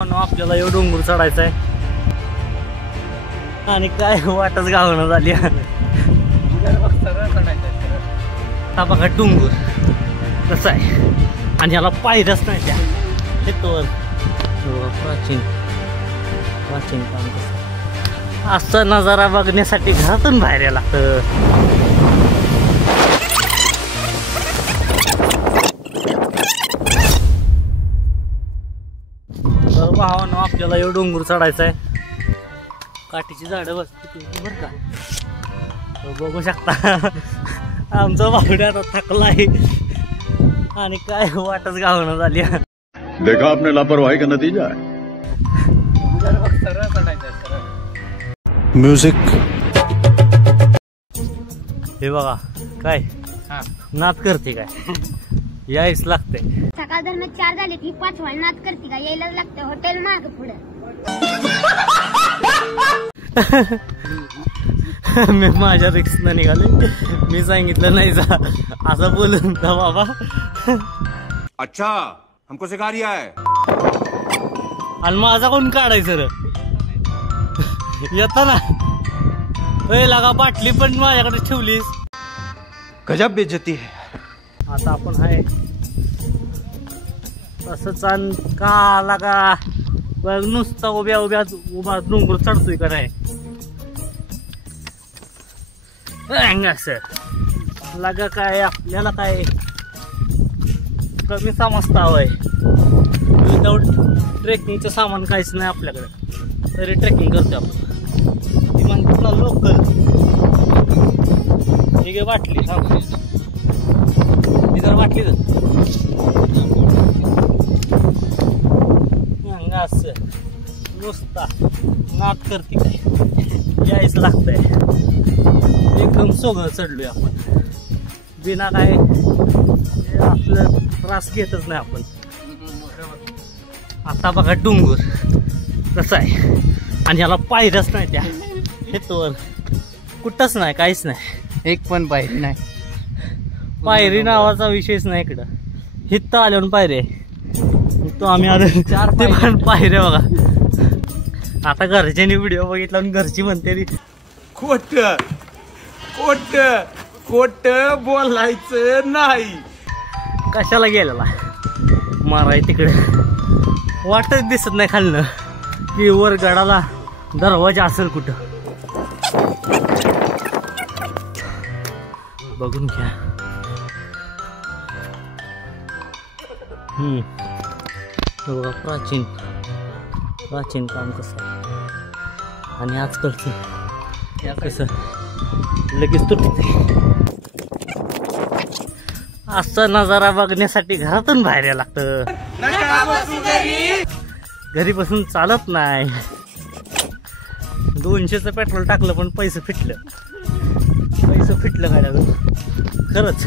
आपल्याला एवढं डोंगर चढायचं आहे आणि काय वाटच गावणं झाली. हा बघा डोंगर कसं आहे आणि याला पायऱ्याच नाही त्या शेतवर. प्राचीन प्राचीन काम कसं असा नजारा बघण्यासाठी घरातून बाहेर यायला लागतं. भावानं आपल्याला एवढं डोंगर चढायचं आहे. काठीची झाडं बसते बरं का, बघू शकता. आमचा बावड्या आता थकलाय आणि काय वाटच गावणं झाली. देखा आपने लापरवाही का नतीजा है. म्युझिक हे बघा काय नाद करते काय, यायच लागते. सकाळ दरम्यान 4 झाले की 5 व्हायला नाद करते का, यायलाच लागतं. हॉटेल माग पुढे मी माझ्या रिक्सनं निघाले. मी सांगितलं नाही जा असं बोलून जा बाबा. अच्छा हमको सिखा रिया है. आणि माझा कोण काढायचं रे येता ना. लागा बाटली पण माझ्याकडे ठेवलीस. गजब बेइज्जती है. आता आपण आहे असंच का लागा बघ नुसता उभा डोंगर चढतोय का नाही. असं लागा काय आपल्याला काय कमी समजता हवंय. विदाऊट ट्रेकिंगचं सामान काहीच नाही आपल्याकडे तरी ट्रेकिंग करतो आपण. ती म्हणतात ना लोकल. ठीक आहे वाटली जर वाटली असं नुसता नाद करते काय, यायच लागतंय. एकदम सोगं चढलोय आपण बिना काय आपलं त्रास घेतच नाही आपण. आता बघा डोंगर कसं आहे आणि ह्याला पायऱ्याच नाही त्या शेतवर कुठंच नाही, काहीच नाही. एक पण पायरी नाही. पायरी नावाचा विषयच नाही इकडं. हित्त आल्यावर पायरे तो आम्ही आलो 4 पण पायऱ्या बघा. आता घरच्यांनी व्हिडिओ बघितला आणि घरची म्हणते खोट खोट खोट बोलायचं नाही. कशाला गेलेला माराय तिकडे वाटच दिसत नाही खालनं की वर गडाला दरवाजा असेल कुठं. बघून घ्या. बघा प्राचीन प्राचीन काम कसं आणि आजकालचं कसं लगेच तुटते. असा नजारा बघण्यासाठी घरातून बाहेर यायला लागतं. घरी बसून चालत नाही. 200चं पेट्रोल टाकलं पण पैसे फिटलं गाड्यावर खरंच.